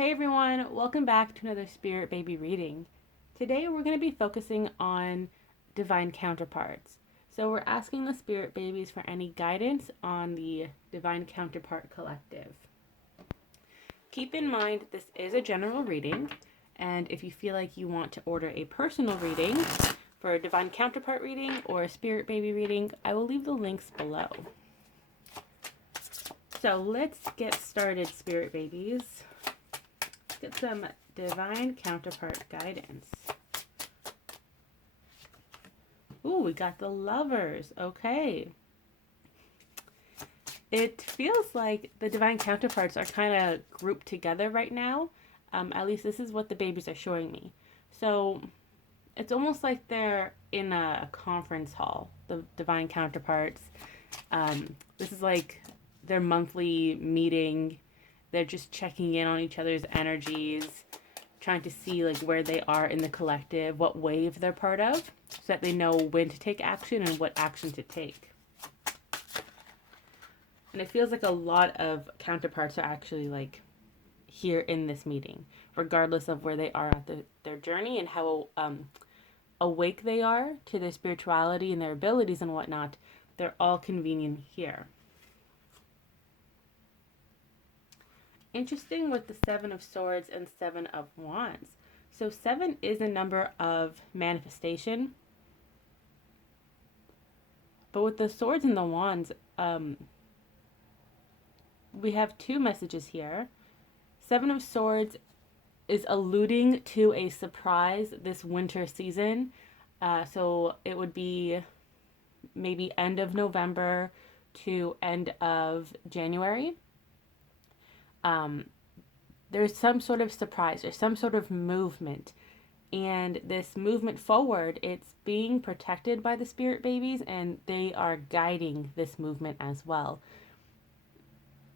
Hey everyone, welcome back to another Spirit Baby reading. Today we're going to be focusing on divine counterparts. So we're asking the Spirit Babies for any guidance on the Divine Counterpart Collective. Keep in mind this is a general reading, and if you feel like you want to order a personal reading for a Divine Counterpart reading or a Spirit Baby reading, I will leave the links below. So let's get started, Spirit Babies. Get some divine counterpart guidance. Ooh, we got the Lovers. Okay. It feels like the divine counterparts are kind of grouped together right now. At least this is what the babies are showing me. So it's almost like they're in a conference hall, the divine counterparts. This is like their monthly meeting. They're just checking in on each other's energies, trying to see like where they are in the collective, what wave they're part of, so that they know when to take action and what action to take. And it feels like a lot of counterparts are actually like here in this meeting, regardless of where they are at their journey and how awake they are to their spirituality and their abilities and whatnot. They're all convenient here. Interesting with the Seven of Swords and Seven of Wands. So 7 is a number of manifestation. But with the Swords and the Wands, we have two messages here. 7 of Swords is alluding to a surprise this winter season. So it would be maybe end of November to end of January. There's some sort of surprise, there's some sort of movement, and this movement forward, it's being protected by the Spirit Babies, and they are guiding this movement as well.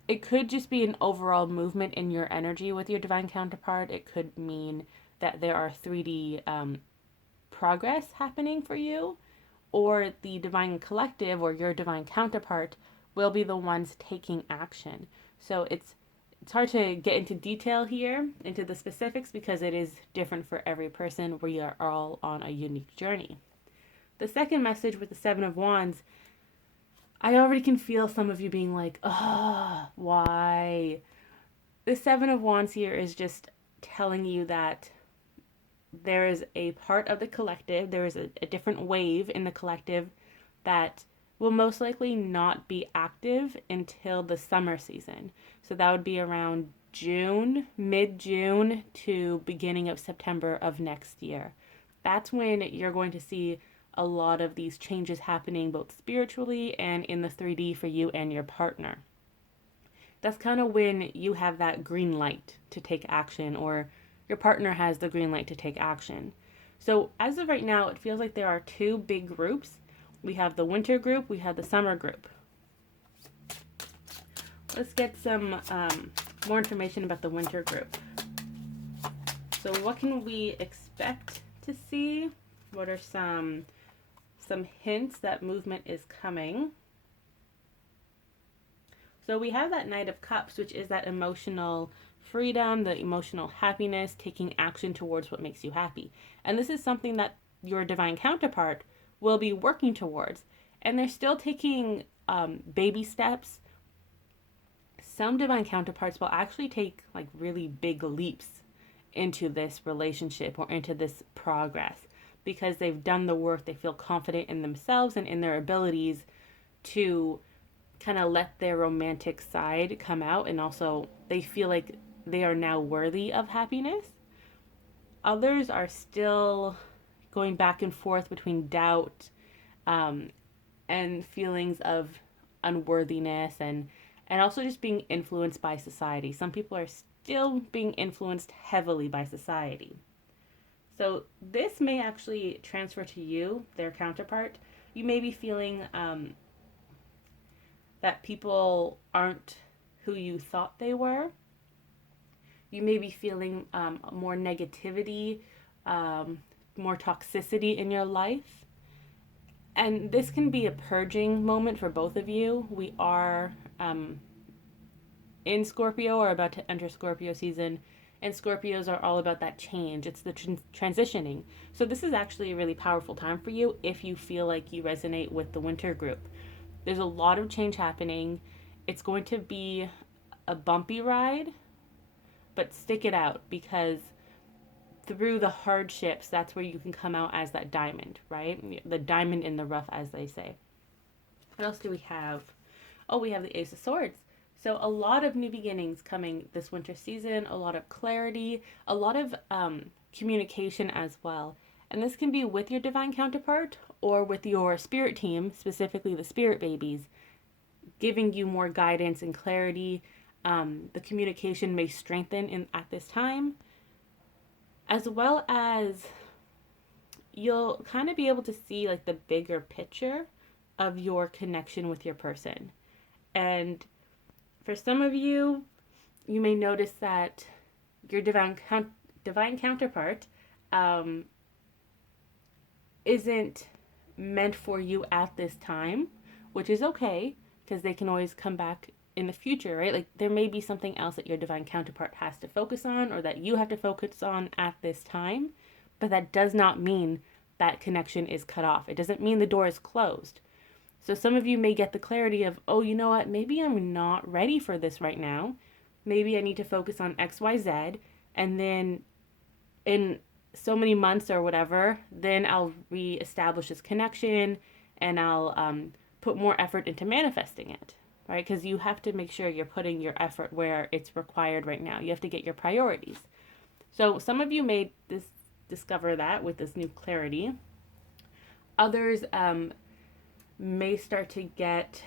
It could just be an overall movement in your energy with your divine counterpart. It could mean that there are 3D progress happening for you, or the divine collective or your divine counterpart will be the ones taking action. So it's hard to get into detail here, into the specifics, because it is different for every person. We are all on a unique journey. The second message with the Seven of Wands, I already can feel some of you being like, why? The Seven of Wands here is just telling you that there is a part of the collective, there is a different wave in the collective that will most likely not be active until the summer season. So that would be around June, mid-June to beginning of September of next year. That's when you're going to see a lot of these changes happening both spiritually and in the 3D for you and your partner. That's kind of when you have that green light to take action, or your partner has the green light to take action. So as of right now, it feels like there are two big groups. We have the winter group, we have the summer group. Let's get some more information about the winter group. So what can we expect to see? What are some hints that movement is coming? So we have that Knight of Cups, which is that emotional freedom, the emotional happiness, taking action towards what makes you happy. And this is something that your divine counterpart will be working towards. And they're still taking baby steps. Some divine counterparts will actually take like really big leaps into this relationship or into this progress, because they've done the work. They feel confident in themselves and in their abilities to kind of let their romantic side come out, and also they feel like they are now worthy of happiness. Others are still going back and forth between doubt and feelings of unworthiness, and also just being influenced by society. Some people are still being influenced heavily by society. So this may actually transfer to you, their counterpart. You may be feeling that people aren't who you thought they were. You may be feeling more negativity, more toxicity in your life. And this can be a purging moment for both of you. We are in Scorpio, or about to enter Scorpio season, and Scorpios are all about that change. It's the transitioning. So this is actually a really powerful time for you if you feel like you resonate with the winter group. There's a lot of change happening. It's going to be a bumpy ride, but stick it out, because through the hardships, that's where you can come out as that diamond, right? The diamond in the rough, as they say. What else do we have? Oh, we have the Ace of Swords. So a lot of new beginnings coming this winter season, a lot of clarity, a lot of communication as well. And this can be with your divine counterpart or with your spirit team, specifically the spirit babies, giving you more guidance and clarity. The communication may strengthen at this time, as well as you'll kind of be able to see like the bigger picture of your connection with your person. And for some of you, you may notice that your divine counterpart isn't meant for you at this time, which is okay, because they can always come back in the future, right? Like there may be something else that your divine counterpart has to focus on, or that you have to focus on at this time, but that does not mean that connection is cut off. It doesn't mean the door is closed. So some of you may get the clarity of, oh, you know what? Maybe I'm not ready for this right now. Maybe I need to focus on X, Y, Z. And then in so many months or whatever, then I'll reestablish this connection and I'll put more effort into manifesting it, right? Because you have to make sure you're putting your effort where it's required right now. You have to get your priorities. So some of you may discover that with this new clarity. Others may start to get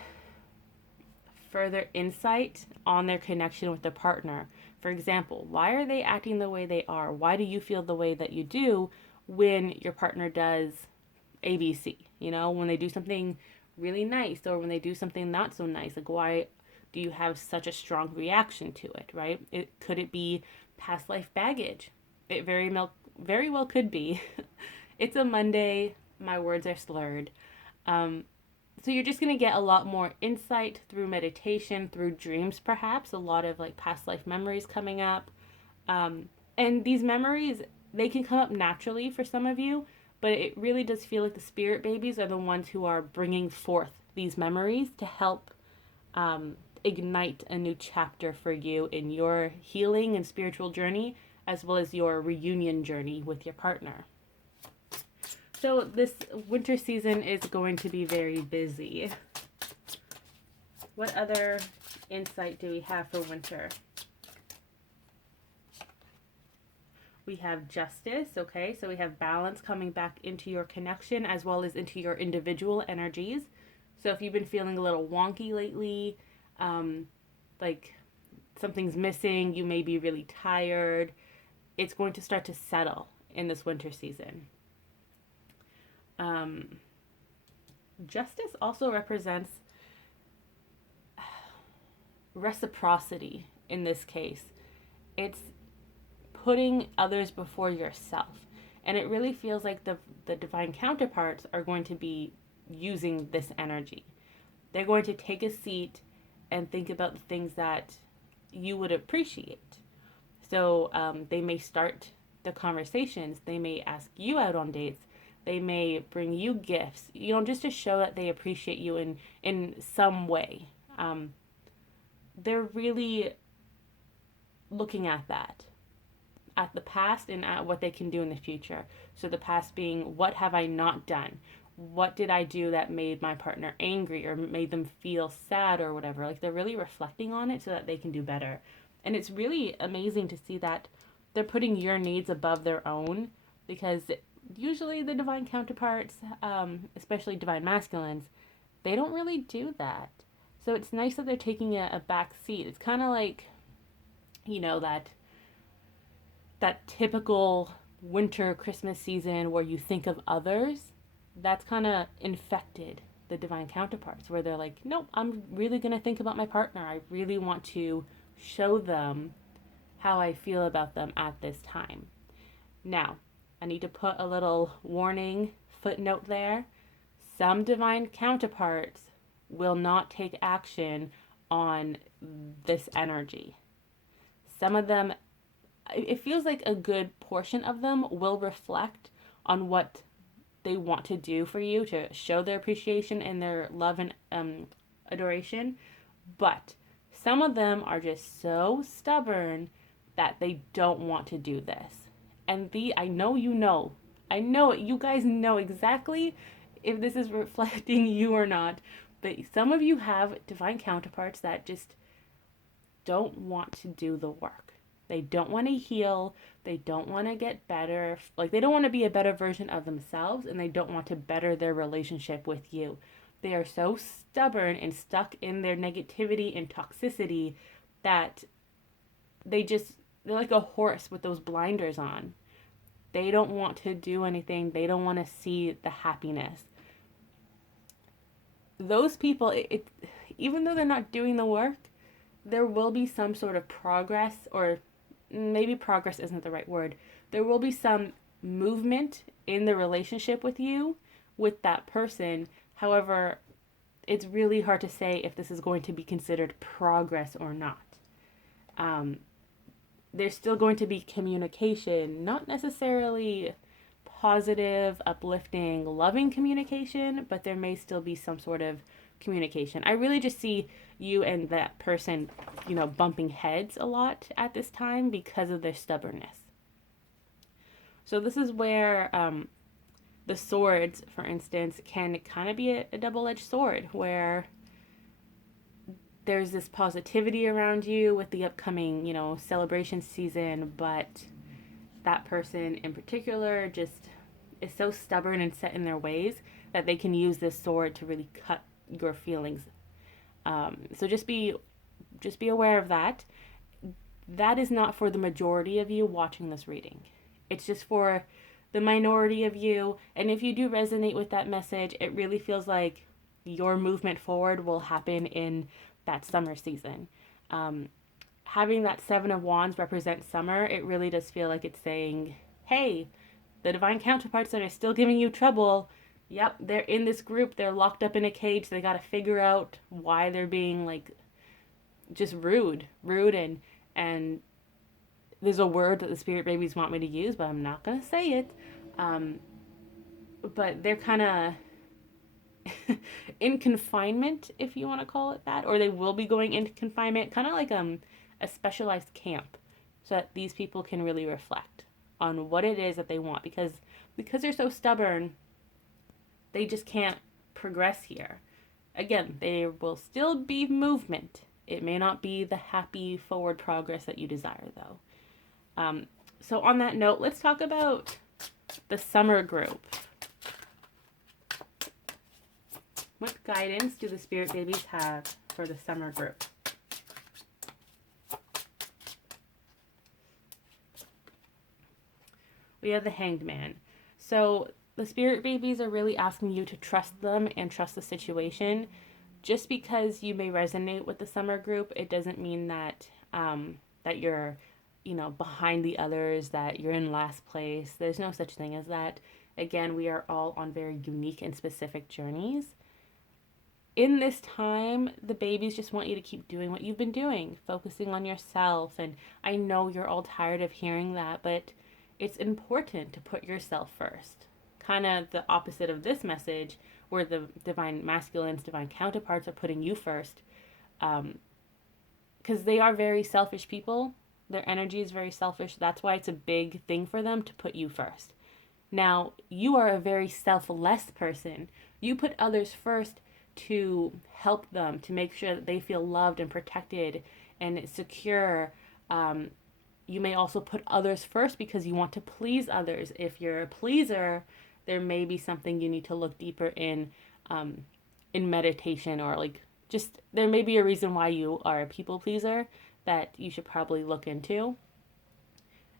further insight on their connection with their partner. For example, why are they acting the way they are? Why do you feel the way that you do when your partner does ABC? You know, when they do something really nice or when they do something not so nice. Like, why do you have such a strong reaction to it, right? Could it be past life baggage? It very well could be. It's a Monday. My words are slurred. So you're just going to get a lot more insight through meditation, through dreams perhaps, a lot of like past life memories coming up. And these memories, they can come up naturally for some of you, but it really does feel like the spirit babies are the ones who are bringing forth these memories to help ignite a new chapter for you in your healing and spiritual journey, as well as your reunion journey with your partner. So this winter season is going to be very busy. What other insight do we have for winter? We have justice, okay? So we have balance coming back into your connection as well as into your individual energies. So if you've been feeling a little wonky lately, like something's missing, you may be really tired, it's going to start to settle in this winter season. Justice also represents reciprocity in this case. It's putting others before yourself. And it really feels like the divine counterparts are going to be using this energy. They're going to take a seat and think about the things that you would appreciate. So they may start the conversations. They may ask you out on dates. They may bring you gifts, you know, just to show that they appreciate you in some way. They're really looking at that, at the past and at what they can do in the future. So the past being, what have I not done? What did I do that made my partner angry or made them feel sad or whatever? Like they're really reflecting on it so that they can do better. And it's really amazing to see that they're putting your needs above their own, because usually the divine counterparts, especially divine masculines, they don't really do that. So it's nice that they're taking a back seat. It's kind of like, you know, that typical winter Christmas season where you think of others. That's kind of infected the divine counterparts, where they're like, nope, I'm really going to think about my partner. I really want to show them how I feel about them at this time. Now, I need to put a little warning footnote there. Some divine counterparts will not take action on this energy. Some of them it feels like a good portion of them will reflect on what they want to do for you to show their appreciation and their love and adoration. But some of them are just so stubborn that they don't want to do this. And I know it. You guys know exactly if this is reflecting you or not. But some of you have divine counterparts that just don't want to do the work. They don't want to heal. They don't want to get better. Like, they don't want to be a better version of themselves, and they don't want to better their relationship with you. They are so stubborn and stuck in their negativity and toxicity that they're like a horse with those blinders on. They don't want to do anything. They don't want to see the happiness. Those people, even though they're not doing the work, there will be some sort of progress, or maybe progress isn't the right word. There will be some movement in the relationship with you, with that person. However, it's really hard to say if this is going to be considered progress or not. There's still going to be communication, not necessarily positive, uplifting, loving communication, but there may still be some sort of communication. I really just see you and that person, bumping heads a lot at this time because of their stubbornness. So this is where the swords, for instance, can kind of be a double-edged sword, where there's this positivity around you with the upcoming, celebration season, but that person in particular just is so stubborn and set in their ways that they can use this sword to really cut your feelings. So just be aware of that. That is not for the majority of you watching this reading. It's just for the minority of you. And if you do resonate with that message, it really feels like your movement forward will happen in that summer season. Having that Seven of Wands represent summer, it really does feel like it's saying, hey, the divine counterparts that are still giving you trouble, yep, they're in this group, they're locked up in a cage, they got to figure out why they're being like just rude and there's a word that the spirit babies want me to use, but I'm not going to say it. But they're kind of in confinement, if you want to call it that, or they will be going into confinement, kind of like a specialized camp, so that these people can really reflect on what it is that they want, because they're so stubborn, they just can't progress here. Again, there will still be movement. It may not be the happy forward progress that you desire, though. So on that note, let's talk about the summer group. What guidance do the spirit babies have for the summer group? We have the Hanged Man. So the spirit babies are really asking you to trust them and trust the situation. Just because you may resonate with the summer group, it doesn't mean that that you're, behind the others, that you're in last place. There's no such thing as that. Again, we are all on very unique and specific journeys. In this time, the babies just want you to keep doing what you've been doing, focusing on yourself. And I know you're all tired of hearing that, but it's important to put yourself first. Kind of the opposite of this message, where the divine masculines, divine counterparts are putting you first. Because they are very selfish people. Their energy is very selfish. That's why it's a big thing for them to put you first. Now, you are a very selfless person. You put others first to help them, to make sure that they feel loved and protected and secure. You may also put others first because you want to please others. If you're a pleaser, there may be something you need to look deeper in meditation, or like just there may be a reason why you are a people pleaser that you should probably look into.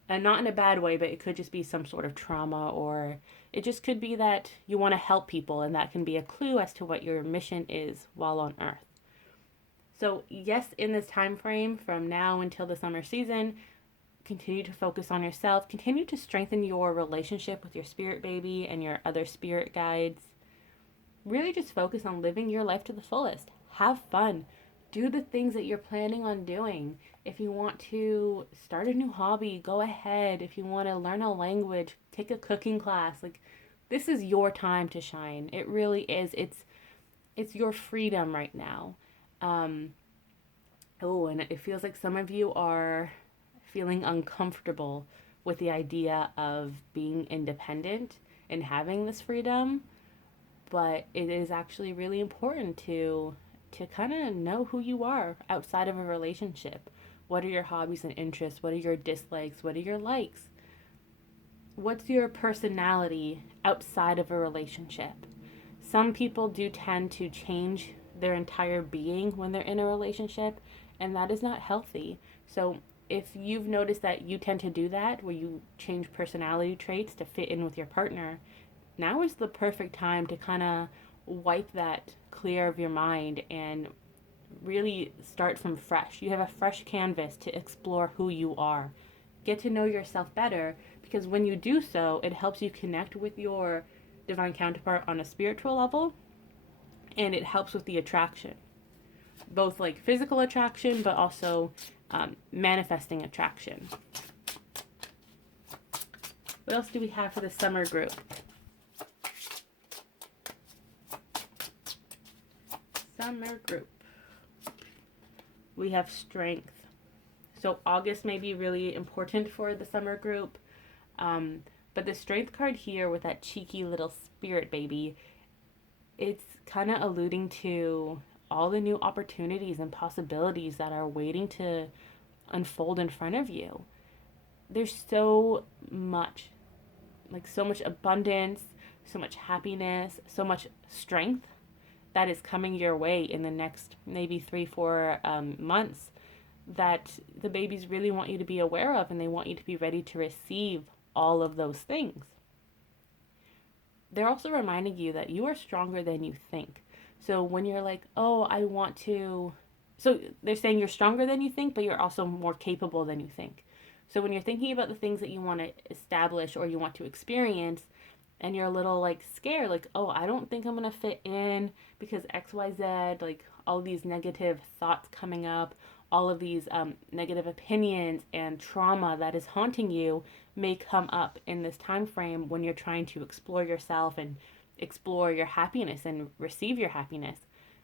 And not in a bad way, but it could just be some sort of trauma, or it just could be that you want to help people, and that can be a clue as to what your mission is while on Earth. So yes, in this time frame from now until the summer season, continue to focus on yourself, continue to strengthen your relationship with your spirit baby and your other spirit guides. Really just focus on living your life to the fullest. Have fun. do the things that you're planning on doing. If you want to start a new hobby, go ahead. If you want to learn a language, take a cooking class. Like, this is your time to shine. It really is. It's your freedom right now. Um, oh, and it feels like some of you are feeling uncomfortable with the idea of being independent and having this freedom, but it is actually really important to kind of know who you are outside of a relationship. What are your hobbies and interests? What are your dislikes? What are your likes? What's your personality outside of a relationship? Some people do tend to change their entire being when they're in a relationship, and that is not healthy. So, if you've noticed that you tend to do that, where you change personality traits to fit in with your partner, now is the perfect time to kind of wipe that clear of your mind and really start from fresh. You have a fresh canvas to explore who you are. Get to know yourself better, because when you do so, it helps you connect with your divine counterpart on a spiritual level, and it helps with the attraction, both like physical attraction, but also manifesting attraction. What else do we have for the summer group? Summer group. We have strength. So August may be really important for the summer group. But the strength card here with that cheeky little spirit baby, it's kind of alluding to all the new opportunities and possibilities that are waiting to unfold in front of you. There's so much, like so much abundance, so much happiness, so much strength that is coming your way in the next maybe 3-4 months that the babies really want you to be aware of, and they want you to be ready to receive all of those things. They're also reminding you that you are stronger than you think. So when you're like, oh, I want to, so they're saying you're stronger than you think, but you're also more capable than you think. So when you're thinking about the things that you want to establish or you want to experience, and you're a little like scared, like, oh, I don't think I'm gonna fit in because XYZ, like all these negative thoughts coming up, all of these negative opinions and trauma that is haunting you may come up in this time frame when you're trying to explore yourself and explore your happiness and receive your happiness.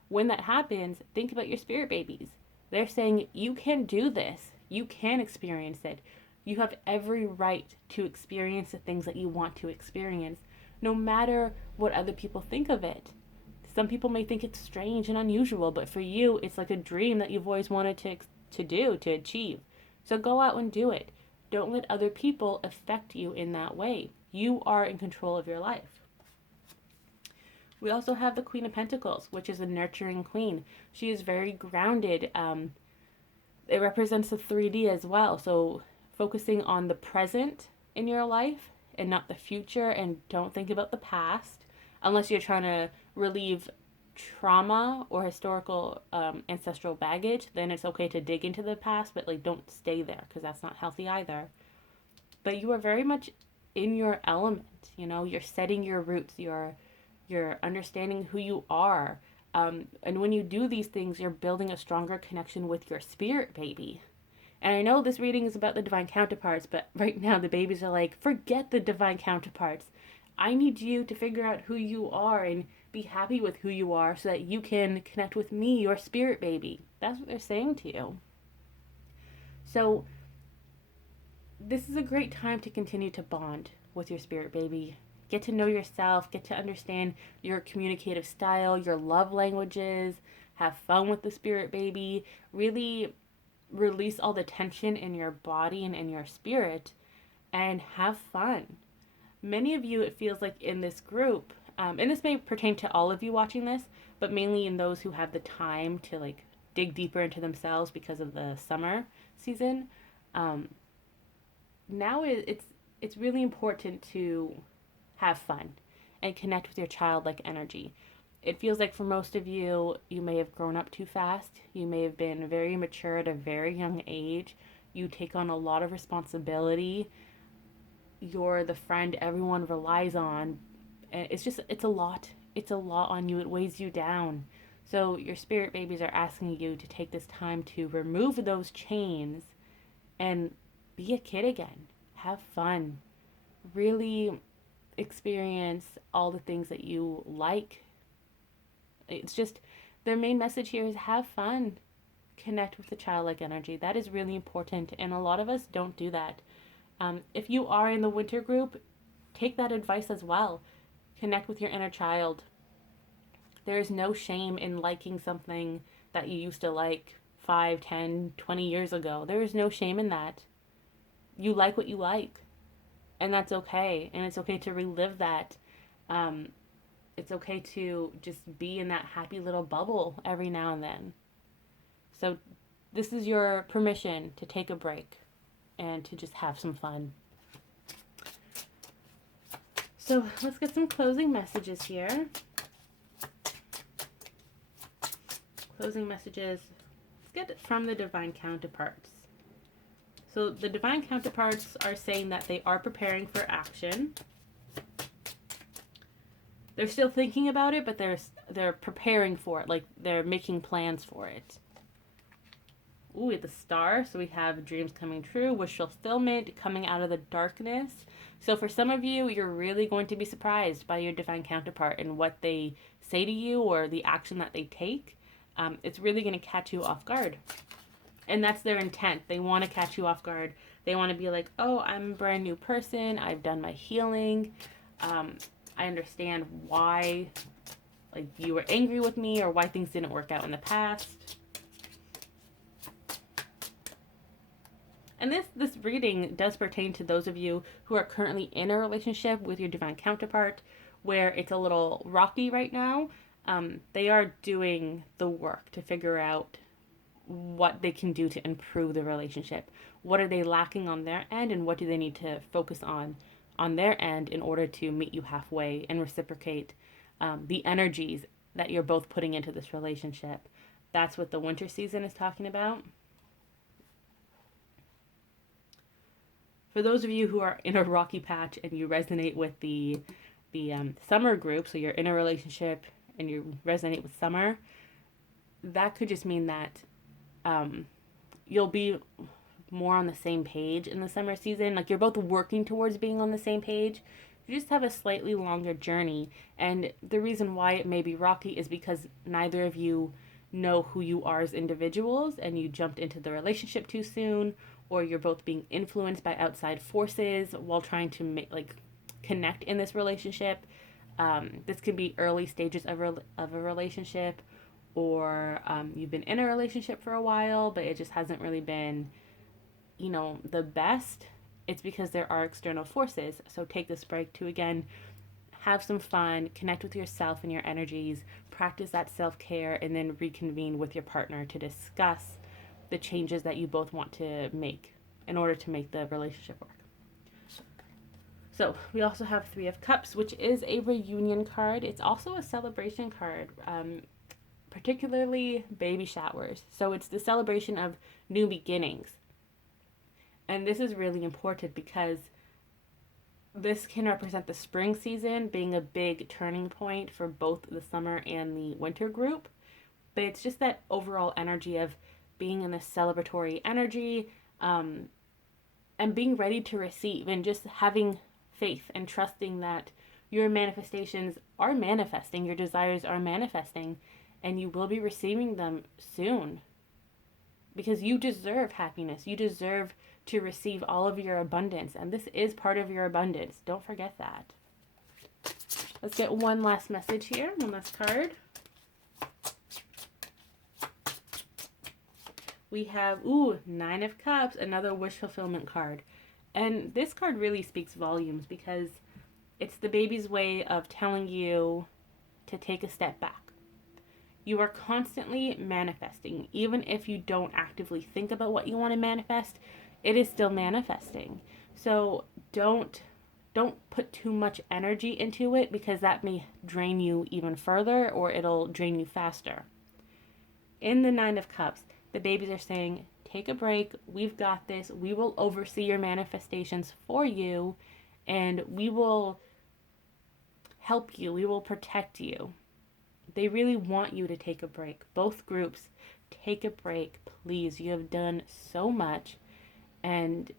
When that happens, think about your spirit babies. They're saying you can do this. You can experience it. You have every right to experience the things that you want to experience, no matter what other people think of it. Some people may think it's strange and unusual, but for you, it's like a dream that you've always wanted to do, to achieve. So go out and do it. Don't let other people affect you in that way. You are in control of your life. We also have the Queen of Pentacles, which is a nurturing queen. She is very grounded. It represents the 3D as well. So focusing on the present in your life and not the future, and don't think about the past unless you're trying to relieve trauma or historical ancestral baggage. Then it's okay to dig into the past, but like don't stay there, because that's not healthy either. But you are very much in your element. You know, you're setting your roots, you're understanding who you are, and when you do these things, you're building a stronger connection with your spirit baby. And I know this reading is about the divine counterparts, but right now the babies are like, forget the divine counterparts. I need you to figure out who you are and be happy with who you are so that you can connect with me, your spirit baby. That's what they're saying to you. So this is a great time to continue to bond with your spirit baby. Get to know yourself, get to understand your communicative style, your love languages, have fun with the spirit baby, really release all the tension in your body and in your spirit, and have fun. Many of you, it feels like in this group, and this may pertain to all of you watching this, but mainly in those who have the time to like dig deeper into themselves because of the summer season. Now it's really important to have fun and connect with your childlike energy. It feels like for most of you, you may have grown up too fast. You may have been very mature at a very young age. You take on a lot of responsibility. You're the friend everyone relies on. And it's a lot. It's a lot on you. It weighs you down. So your spirit babies are asking you to take this time to remove those chains and be a kid again. Have fun. Really experience all the things that you like. It's just their main message here is have fun. Connect with the childlike energy. That is really important, and a lot of us don't do that. If you are in the winter group, take that advice as well. Connect with your inner child. There is no shame in liking something that you used to like 5, 10, 20 years ago. There is no shame in that. You like what you like, and that's okay. And it's okay to relive that. Um, it's okay to just be in that happy little bubble every now and then. So, this is your permission to take a break and to just have some fun. So, let's get some closing messages here. Closing messages. Let's get it from the divine counterparts. So, the divine counterparts are saying that they are preparing for action. They're still thinking about it, but they're preparing for it. Like, they're making plans for it. Ooh, at the star. So we have dreams coming true, wish fulfillment, coming out of the darkness. So for some of you, you're really going to be surprised by your divine counterpart and what they say to you or the action that they take. It's really going to catch you off guard. And that's their intent. They want to catch you off guard. They want to be like, oh, I'm a brand new person. I've done my healing. I understand why like you were angry with me or why things didn't work out in the past. And this reading does pertain to those of you who are currently in a relationship with your divine counterpart where it's a little rocky right now. They are doing the work to figure out what they can do to improve the relationship. What are they lacking on their end, and what do they need to focus on their end in order to meet you halfway and reciprocate the energies that you're both putting into this relationship. That's what the winter season is talking about. For those of you who are in a rocky patch and you resonate with the summer group, so you're in a relationship and you resonate with summer, that could just mean that you'll be more on the same page in the summer season. Like you're both working towards being on the same page. You just have a slightly longer journey. And the reason why it may be rocky is because neither of you know who you are as individuals and you jumped into the relationship too soon, or you're both being influenced by outside forces while trying to connect in this relationship. This could be early stages of a relationship, or you've been in a relationship for a while, but it just hasn't really been, the best. It's because there are external forces. So take this break to, again, have some fun, connect with yourself and your energies, practice that self-care, and then reconvene with your partner to discuss the changes that you both want to make in order to make the relationship work. So we also have Three of Cups, which is a reunion card. It's also a celebration card, particularly baby showers. So it's the celebration of new beginnings. And this is really important because this can represent the spring season being a big turning point for both the summer and the winter group. But it's just that overall energy of being in this celebratory energy, and being ready to receive, and just having faith and trusting that your manifestations are manifesting, your desires are manifesting, and you will be receiving them soon. Because you deserve happiness. You deserve to receive all of your abundance, and this is part of your abundance. Don't forget that. Let's get one last message here, one last card. We have, Nine of Cups, another wish fulfillment card. And this card really speaks volumes because it's the baby's way of telling you to take a step back. You are constantly manifesting. Even if you don't actively think about what you want to manifest, it is still manifesting. So don't put too much energy into it because that may drain you even further, or it'll drain you faster. In the Nine of Cups, the babies are saying, take a break. We've got this. We will oversee your manifestations for you, and we will help you. We will protect you. They really want you to take a break. Both groups, take a break, please. You have done so much, and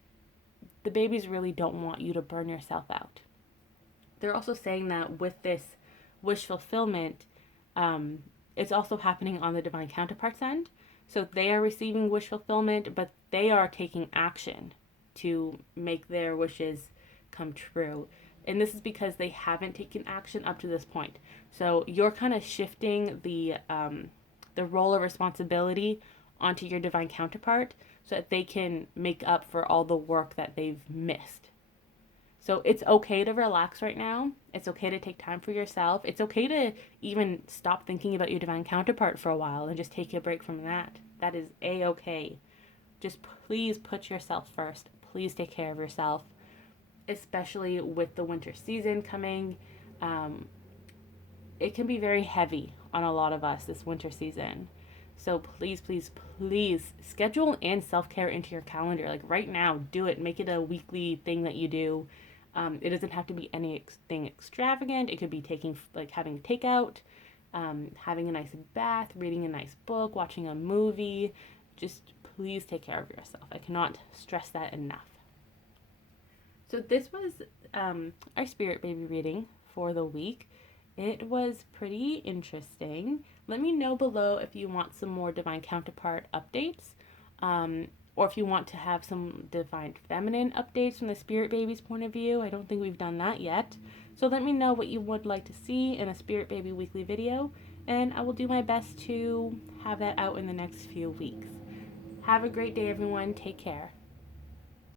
the babies really don't want you to burn yourself out. They're also saying that with this wish fulfillment, um, it's also happening on the divine counterpart's end. So they are receiving wish fulfillment, but they are taking action to make their wishes come true. And this is because they haven't taken action up to this point. So you're kind of shifting the role of responsibility onto your divine counterpart so that they can make up for all the work that they've missed. So it's okay to relax right now. It's okay to take time for yourself. It's okay to even stop thinking about your divine counterpart for a while and just take a break from that. That is a-okay. Just please put yourself first. Please take care of yourself, especially with the winter season coming. It can be very heavy on a lot of us this winter season. So please, please, please schedule in self-care into your calendar. Like right now, do it. Make it a weekly thing that you do. It doesn't have to be anything extravagant. It could be having takeout, having a nice bath, reading a nice book, watching a movie. Just please take care of yourself. I cannot stress that enough. So this was our spirit baby reading for the week. It was pretty interesting. Let me know below if you want some more divine counterpart updates, or if you want to have some divine feminine updates from the spirit baby's point of view. I don't think we've done that yet. So let me know what you would like to see in a spirit baby weekly video, and I will do my best to have that out in the next few weeks. Have a great day, everyone. Take care.